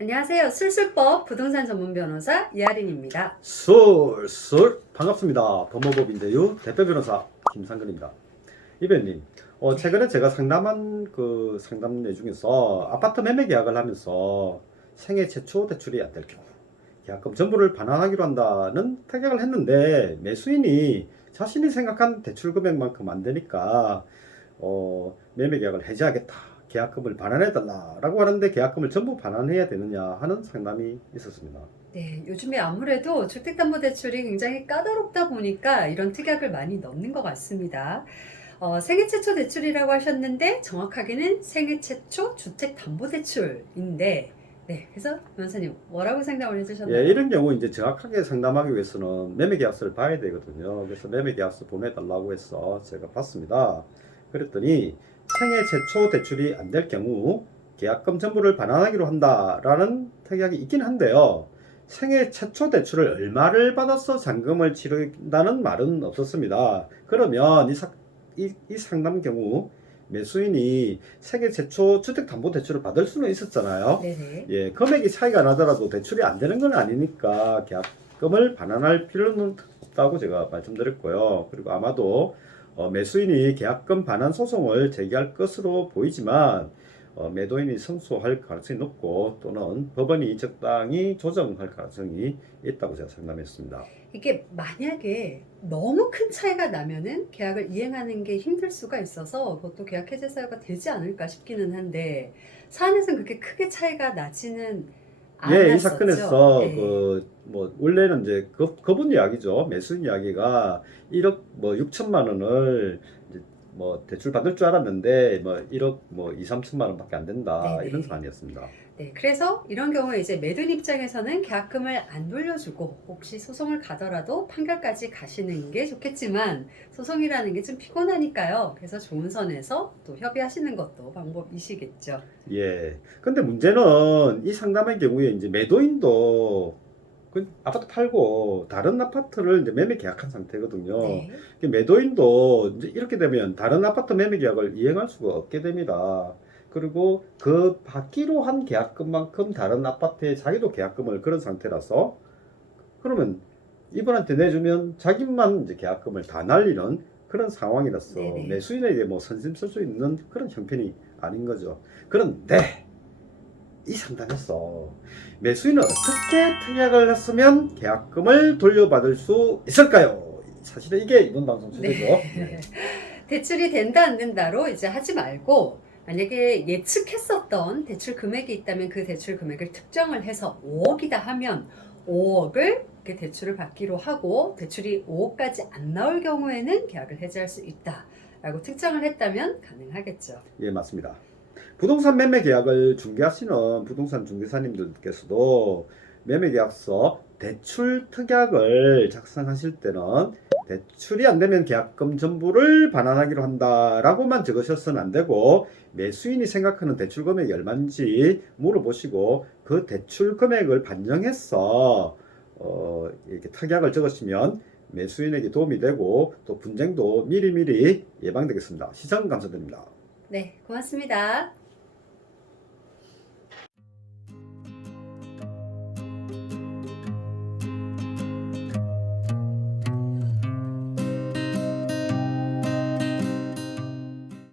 안녕하세요. 술술법 부동산 전문 변호사 이하린입니다. 술술 반갑습니다. 법무법인대유 대표 변호사 김상근입니다. 이배님, 최근에 제가 상담한 그 상담 내중에서 아파트 매매 계약을 하면서 생애 최초 대출이 안 될 경우 계약금 전부를 반환하기로 한다는 특약을 했는데 매수인이 자신이 생각한 대출 금액만큼 안 되니까 매매 계약을 해지하겠다. 계약금을 반환해달라라고 하는데 계약금을 전부 반환해야 되느냐 하는 상담이 있었습니다. 네, 요즘에 아무래도 주택담보대출이 굉장히 까다롭다 보니까 이런 특약을 많이 넣는 것 같습니다. 생애 최초 대출이라고 하셨는데 정확하게는 생애 최초 주택담보대출인데, 네, 그래서 변호사님 뭐라고 상담을 해주셨나요? 예, 이런 경우 이제 정확하게 상담하기 위해서는 매매계약서를 봐야 되거든요. 그래서 매매계약서 보내달라고 해서 제가 봤습니다. 그랬더니 생애 최초 대출이 안 될 경우 계약금 전부를 반환하기로 한다라는 특약이 있긴 한데요. 생애 최초 대출을 얼마를 받아서 잔금을 치른다는 말은 없었습니다. 그러면 이 상담 경우 매수인이 생애 최초 주택담보대출을 받을 수는 있었잖아요. 네네. 예, 금액이 차이가 나더라도 대출이 안 되는 건 아니니까 계약금을 반환할 필요는 없다고 제가 말씀드렸고요. 그리고 아마도 매수인이 계약금 반환 소송을 제기할 것으로 보이지만 매도인이 승소할 가능성이 높고 또는 법원이 적당히 조정할 가능성이 있다고 제가 상담했습니다. 이게 만약에 너무 큰 차이가 나면은 계약을 이행하는 게 힘들 수가 있어서 그것도 계약 해지 사유가 되지 않을까 싶기는 한데 사안에서는 그렇게 크게 차이가 나지는 예, 이 않았었죠. 사건에서 네. 원래는 이제 그분 이야기죠. 매수인 이야기가 1억 6천만 원을 이제 대출 받을 줄 알았는데 1억 2, 3천만 원밖에 안 된다. 이런 네네. 사안이었습니다. 네, 그래서 이런 경우에 이제 매도인 입장에서는 계약금을 안 돌려주고 혹시 소송을 가더라도 판결까지 가시는 게 좋겠지만 소송이라는 게 좀 피곤하니까요. 그래서 좋은 선에서 또 협의하시는 것도 방법이시겠죠. 예. 근데 문제는 이 상담의 경우에 이제 매도인도 그 아파트 팔고 다른 아파트를 이제 매매 계약한 상태거든요. 네. 그 매도인도 이제 이렇게 되면 다른 아파트 매매 계약을 이행할 수가 없게 됩니다. 그리고 그 받기로 한 계약금만큼 다른 아파트에 자기도 계약금을 그런 상태라서 그러면 이분한테 내주면 자기만 이제 계약금을 다 날리는 그런 상황이라서 네네. 매수인에게 선심 쓸 수 있는 그런 형편이 아닌 거죠. 그런데 이 상담에서 매수인은 어떻게 특약을 했으면 계약금을 돌려받을 수 있을까요? 사실은 이게 이번 방송 주제죠. 네. 네. 대출이 된다 안 된다로 이제 하지 말고 만약에 예측했었던 대출 금액이 있다면 그 대출 금액을 특정을 해서 5억이다 하면 5억을 이렇게 대출을 받기로 하고 대출이 5억까지 안 나올 경우에는 계약을 해지할 수 있다라고 특정을 했다면 가능하겠죠. 예, 맞습니다. 부동산 매매 계약을 중개하시는 부동산 중개사님들께서도 매매 계약서 대출 특약을 작성하실 때는 대출이 안 되면 계약금 전부를 반환하기로 한다라고만 적으셔서는 안 되고 매수인이 생각하는 대출 금액이 얼마인지 물어보시고 그 대출 금액을 반영해서 이렇게 특약을 적으시면 매수인에게 도움이 되고 또 분쟁도 미리미리 예방되겠습니다. 시청 감사드립니다. 네, 고맙습니다.